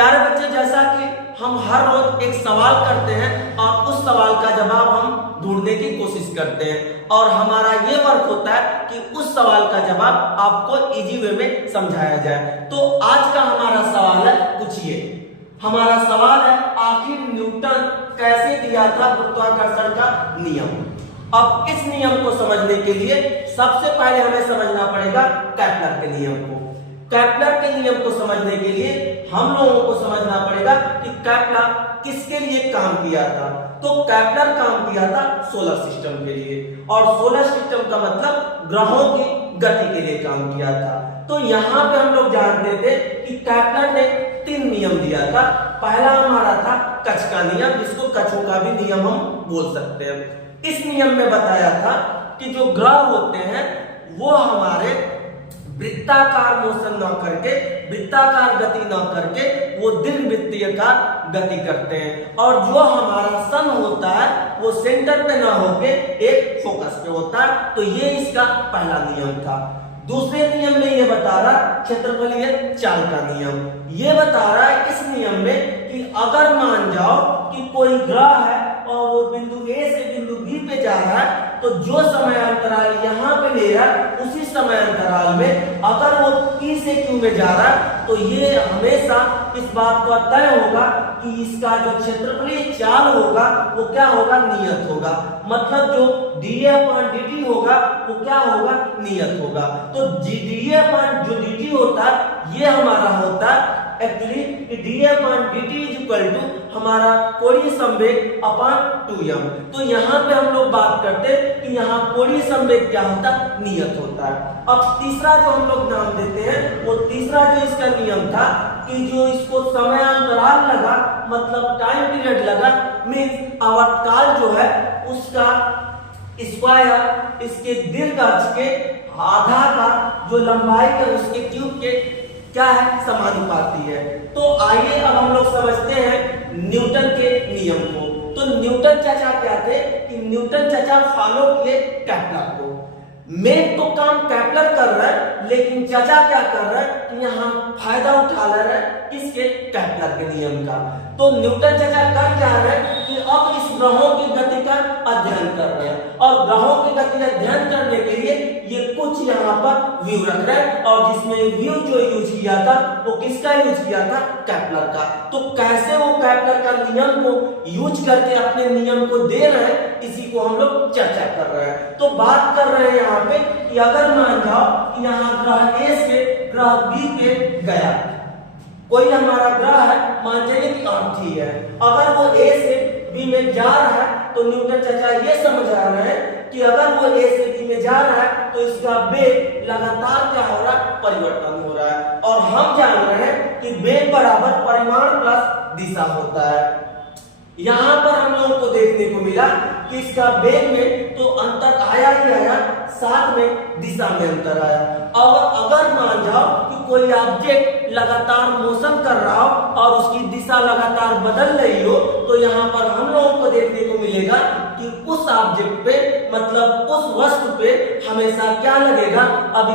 प्यारे बच्चे, जैसा कि हम हर रोज एक सवाल करते हैं और उस सवाल का जवाब हम ढूंढने की कोशिश करते हैं और हमारा ये वर्क होता है कि उस सवाल का जवाब आपको इजी वे में समझाया जाए। तो आज का हमारा सवाल है कुछ ये, हमारा सवाल है आखिर न्यूटन कैसे दिया था गुरुत्वाकर्षण का नियम। अब इस नियम को समझने के लिए सबसे पहले हमें समझना पड़ेगा केपलर के नियम को। केपलर के नियम को समझने के लिए हम लोगों को समझना पड़ेगा कि केपलर किसके लिए काम किया था। तो केपलर काम किया था सोलर सिस्टम के लिए, और सोलर सिस्टम का मतलब ग्रहों की गति के लिए काम किया था। तो यहाँ पे हम लोग जानते थे कि केपलर ने 3 नियम दिया था। पहला हमारा था कच का नियम, जिसको कचों का भी नियम हम बोल सकते हैं। इस नियम में बताया था कि जो ग्रह होते हैं वो हमारे वृत्ताकार मोशन न करके, वृत्ताकार गति न करके वो दीर्घवृत्तीय का गति करते हैं, और जो हमारा सन होता है वो सेंटर पे ना होके एक फोकस पे होता है। तो ये इसका पहला नियम था। दूसरे नियम में ये बता रहा क्षेत्रफलीय चाल का नियम, ये बता रहा है इस नियम में कि अगर मान जाओ कि कोई ग्रह है और वो बिंदु ए से बिंदु बी पे जा रहा है, तो जो समय अंतराल यहाँ पे ले रहा है उसी समय अंतराल में अगर वो P से Q में जा रहा है तो ये हमेशा इस बात का तय होगा कि इसका जो क्षेत्रफलीय चाल होगा वो क्या होगा, नियत होगा। मतलब जो dA/dt होगा वो क्या होगा, नियत होगा। तो जो dt होता है ये हमारा होता है actually dA/dt is equal to हमारा कोणीय संवेग अपॉन 2m। तो यहाँ पे हम लोग बात करते हैं कि यहाँ कोणीय संवेग क्या होता है, नियत होता है। अब तीसरा जो हम लोग नाम देते हैं, वो तीसरा जो इसका नियम था कि जो इसको समयांतराल लगा, मतलब टाइम पीरियड लगा, मींस आवर्तकाल जो है उसका स्क्वायर इसके दीर्घ अक्ष के आधा का जो लंबाई है उसके क्यूब के क्या है, समानुपाती है। तो आइए अब हम लोग समझते हैं न्यूटन के नियम को। तो न्यूटन चाचा क्या थे कि न्यूटन चाचा फॉलो किए केपलर को। मेन तो काम केपलर कर रहा है, लेकिन चाचा क्या कर रहा है कि यहाँ फायदा उठा ले रहा है किसके, केपलर के नियम का। तो न्यूटन चाचा कर क्या रहे हैं कि अब इस ग्रहों की गति का अध्ययन कर रहे हैं, और ग्रहों की गति अध्ययन करने के लिए ये कुछ यहाँ पर व्यू रख रहे हैं, और जिसमें व्यू जो यूज किया था वो किसका यूज किया था, केपलर का। तो कैसे वो केपलर का नियम को यूज करके अपने नियम को दे रहे हैं, इसी को हम लोग चर्चा कर रहे हैं। तो बात कर रहे हैं यहाँ पे कि अगर मान जाओ कि यहाँ ग्रह ए से ग्रह बी पे गया, कोई हमारा ग्रह है, मान लीजिए कि अर्थ ही है, अगर वो ए से बी में जा रहा है तो न्यूटन चाचा ये समझा रहे हैं कि अगर वो ए से बी में जा रहा है तो इसका वेग लगातार क्या हो रहा है, परिवर्तन हो रहा है। और हम जान रहे हैं कि वेग बराबर परिमाण प्लस दिशा होता है। यहाँ पर हम लोगों को देखने को मिला कि इसका वेग में तो अंतर आया ही आया, साथ में दिशा में अंतर आया। और अगर मान जाओ कि कोई ऑब्जेक्ट लगातार मोशन कर रहा हो और उसकी दिशा लगातार बदल रही हो, तो यहाँ पर हम लोगों को देखने को मिलेगा कि उस ऑब्जेक्ट पे, मतलब उस वस्तु पे हमेशा क्या लगेगा, अभी